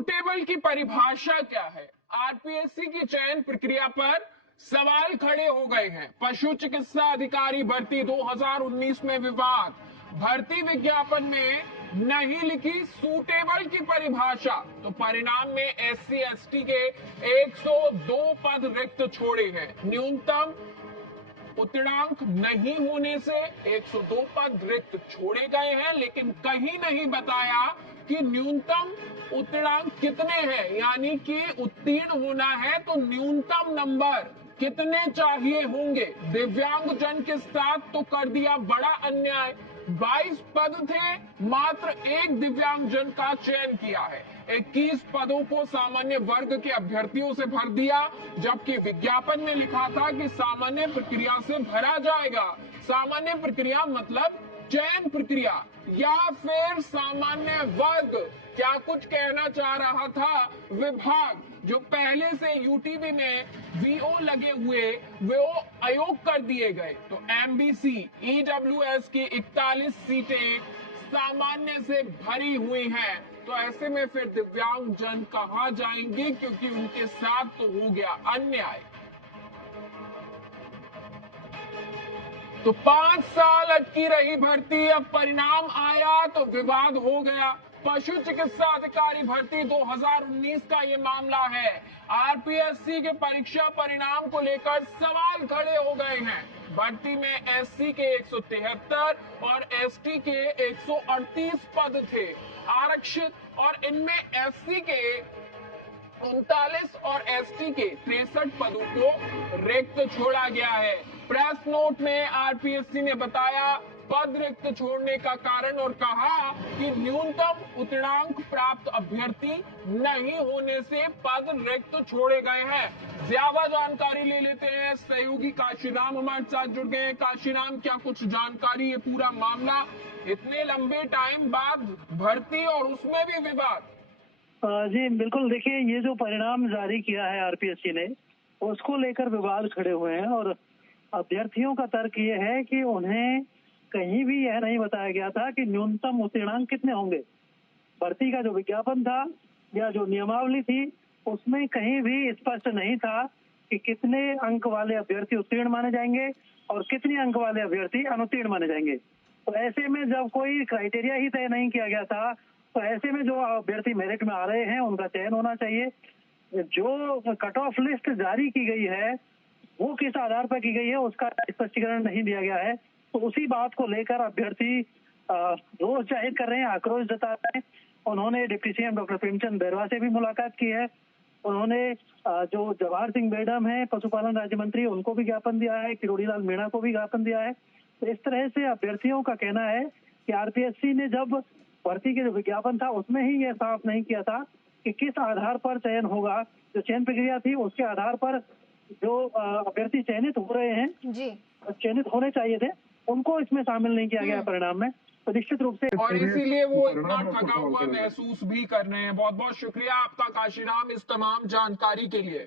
Suitable की परिभाषा क्या है? आरपीएससी की चयन प्रक्रिया पर सवाल खड़े हो गए हैं। पशु चिकित्सा अधिकारी भर्ती 2019 में विवाद। भर्ती विज्ञापन में नहीं लिखी सूटेबल की परिभाषा, तो परिणाम में एससी एसटी के 102 पद रिक्त छोड़े हैं। न्यूनतम उत्तीर्णांक नहीं होने से 102 पद रिक्त छोड़े गए हैं, लेकिन कहीं नहीं बताया कि न्यूनतम उत्तीर्णांक कितने हैं, यानी कि उत्तीर्ण होना है तो न्यूनतम नंबर कितने चाहिए होंगे। दिव्यांग जन के साथ तो कर दिया बड़ा अन्याय। 22 पद थे, मात्र एक दिव्यांग जन का चयन किया है। 21 पदों को सामान्य वर्ग के अभ्यर्थियों से भर दिया, जबकि विज्ञापन में लिखा था कि सामान्य प्रक्रिया से भरा जाएगा। सामान्य प्रक्रिया मतलब चयन प्रक्रिया या फिर सामान्य वर्ग। क्या कुछ कहना चाह रहा था विभाग? जो पहले से यूटीबी में वीओ लगे हुए वो अयोग कर दिए गए। तो एमबीसी ईडब्ल्यूएस की 41 सीटें सामान्य से भरी हुई हैं। तो ऐसे में फिर दिव्यांग जन कहां जाएंगे, क्योंकि उनके साथ तो हो गया अन्याय। तो 5 साल अटकी रही भर्ती, अब परिणाम आया तो विवाद हो गया। पशु चिकित्सा अधिकारी भर्ती 2019 का ये मामला है। आरपीएससी के परीक्षा परिणाम को लेकर सवाल खड़े हो गए हैं। भर्ती में एससी के 173 और एसटी के 138 पद थे आरक्षित, और इनमें एससी के 39 और एसटी के 63 पदों को रिक्त छोड़ा गया है। प्रेस नोट में आरपीएससी ने बताया पद रिक्त छोड़ने का कारण और कहा कि न्यूनतम उत्तीर्णांक प्राप्त अभ्यर्थी नहीं होने से पद रिक्त छोड़े गए हैं। ज्यादा जानकारी ले लेते हैं, सहयोगी काशीराम हमारे साथ जुड़ गए हैं। काशीराम, क्या कुछ जानकारी? ये पूरा मामला इतने लंबे टाइम बाद भर्ती और उसमें भी विवाद। जी बिल्कुल, देखिए ये जो परिणाम जारी किया है आरपीएससी ने, उसको लेकर विवाद खड़े हुए हैं। और अभ्यर्थियों का तर्क ये है कि उन्हें कहीं भी यह नहीं बताया गया था कि न्यूनतम उत्तीर्णांक कितने होंगे। भर्ती का जो विज्ञापन था या जो नियमावली थी, उसमें कहीं भी स्पष्ट नहीं था कि कितने अंक वाले अभ्यर्थी उत्तीर्ण माने जाएंगे और कितने अंक वाले अभ्यर्थी अनुत्तीर्ण माने जाएंगे। तो ऐसे में जब कोई क्राइटेरिया ही तय नहीं किया गया था, तो ऐसे में जो अभ्यर्थी मेरिट में आ रहे हैं उनका चयन होना चाहिए। जो कट ऑफ लिस्ट जारी की गई है वो किस आधार पर की गई है उसका स्पष्टीकरण नहीं दिया गया है। तो उसी बात को लेकर अभ्यर्थी रोष जाहिर कर रहे हैं, आक्रोश जता रहे हैं। उन्होंने deputy CM doctor Premchand Bairwa से भी मुलाकात की है। उन्होंने जो जवाहर सिंह बेडम है पशुपालन राज्य मंत्री, उनको भी ज्ञापन दिया है। किरोड़ी लाल मीणा को भी ज्ञापन दिया है। तो इस तरह से अभ्यर्थियों का कहना है कि आरपीएससी ने जब भर्ती के जो विज्ञापन था उसमें ही यह साफ नहीं किया था कि किस आधार पर चयन होगा। जो चयन प्रक्रिया थी उसके आधार पर जो अभ्यर्थी चयनित हो रहे हैं, जी चयनित होने चाहिए थे, उनको इसमें शामिल नहीं किया गया परिणाम में। तो निश्चित रूप से और इसीलिए वो इतना ठगा हुआ महसूस भी कर रहे हैं। बहुत बहुत शुक्रिया आपका काशीराम इस तमाम जानकारी के लिए।